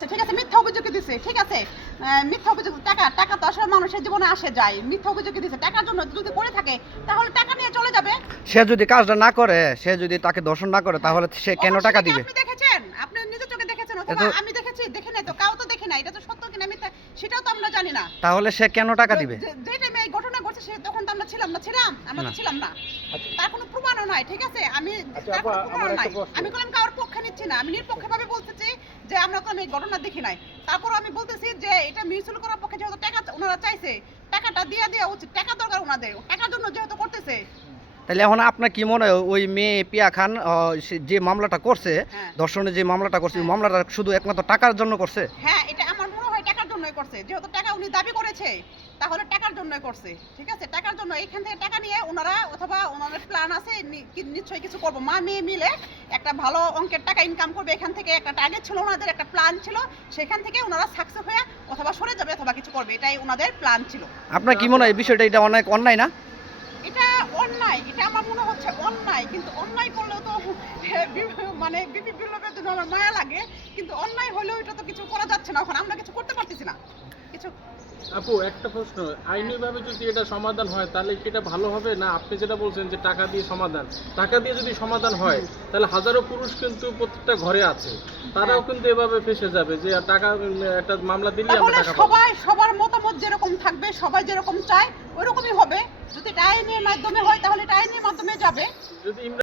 ঠিক আছে, মিথ্যা অভিযোগ দিছে। ঠিক আছে, মিথ্যা অভিযোগ। টাকা তো আসলে মানুষের জীবনে আসে যায়। মিথ্যা অভিযোগ দিছে, টাকার জন্য যদি করে থাকে তাহলে টাকা নিয়ে চলে যাবে। সে যদি কাজটা না করে, সে যদি তাকে দর্শন না করে, তাহলে সে কেন টাকা দিবে? আপনি দেখেছেন, আপনি নিজের চোখে দেখেছেন অথবা আমি দেখেছি, দেখি নাই তো, কাউ তো দেখি নাই। এটা তো সত্য কিনা মিথ্যা সেটাও তো আমরা জানি না। তাহলে সে কেন টাকা দিবে? যে টাইমে এই ঘটনা ঘটছে সে তখন তো আমরা ছিলাম তো ছিলাম না। তার কোনো প্রমাণও নাই। ঠিক আছে, তার কোনো প্রমাণ নাই। আমি বললাম কারোর পক্ষে নিচ্ছি না, আমি নিরপেক্ষভাবে বলতেছি যে আমরা তো এই ঘটনা দেখি নাই। তারপর আমি বলতেছি যে এটা মিউচুয়াল করার পক্ষে যেহেতু টাকা ওনারা চাইছে, টাকাটা দিয়ে দেওয়া উচিত। টাকা দরকার ওনাদের, টাকার জন্য যেহেতু করতেছে। তাহলে এখন আপনার কি মনে হয় ওই মেয়ে পিয়া খান যে মামলাটা করছে, ধর্ষণের যে মামলাটা করছে, ওই মামলাটা শুধু একমাত্র টাকার জন্য করছে? হ্যাঁ, এটা আমার মনে হয় টাকার জন্যই করছে। যেহেতু টাকা উনি দাবি করেছে তাহলে টাকার জন্যই করছে। ঠিক আছে, টাকার জন্য এইখান থেকে টাকা নিয়ে ওনারা অথবা ওনাদের প্ল্যান আছে নিশ্চয়ই কিছু করবো। মা মেয়ে মিলে একটা ভালো অঙ্কের টাকা ইনকাম করবে। এখান থেকে একটা টার্গেট ছিল ওনাদের, একটা প্ল্যান ছিল। সেখান থেকে ওনারা সাকসেস হয়ে অথবা সরে যাবে অথবা কিছু করবে, এটাই ওনাদের প্ল্যান ছিল। আপনার কি মনে হয় এই বিষয়টা এটা অনেক অন্যায় না? এটা অন্যায়, এটা আমার মনে হচ্ছে অন্যায়। কিন্তু অন্যায় করলেও তো মানে বিপি বিপ্লবের জন্য আমার মায়া লাগে। কিন্তু অন্যায় হলেও এটা তো কিছু করা যাচ্ছে না, এখন আমরা কিছু করতে পারতেছি না কিছু। আপু একটা প্রশ্ন, আইনিভাবে যদি এটা সমাধান হয় তাহলে কি এটা ভালো হবে না? আপনি যেটা বলছেন যে টাকা দিয়ে সমাধান, টাকা দিয়ে যদি সমাধান হয় তাহলে হাজারো পুরুষ কিন্তু প্রত্যেকটা ঘরে আছে, তারাও কিন্তু এভাবে ফেসে যাবে যে টাকা একটা মামলা দিলে আমরা তাহলে টাকা পাবো। সবার মতামত যেরকম থাকবে, সবাই যেরকম চায় ওইরকমই হবে। যদি এটা আইনের মাধ্যমে হয় তাহলে এটা আইনের মাধ্যমে যাবে। যদি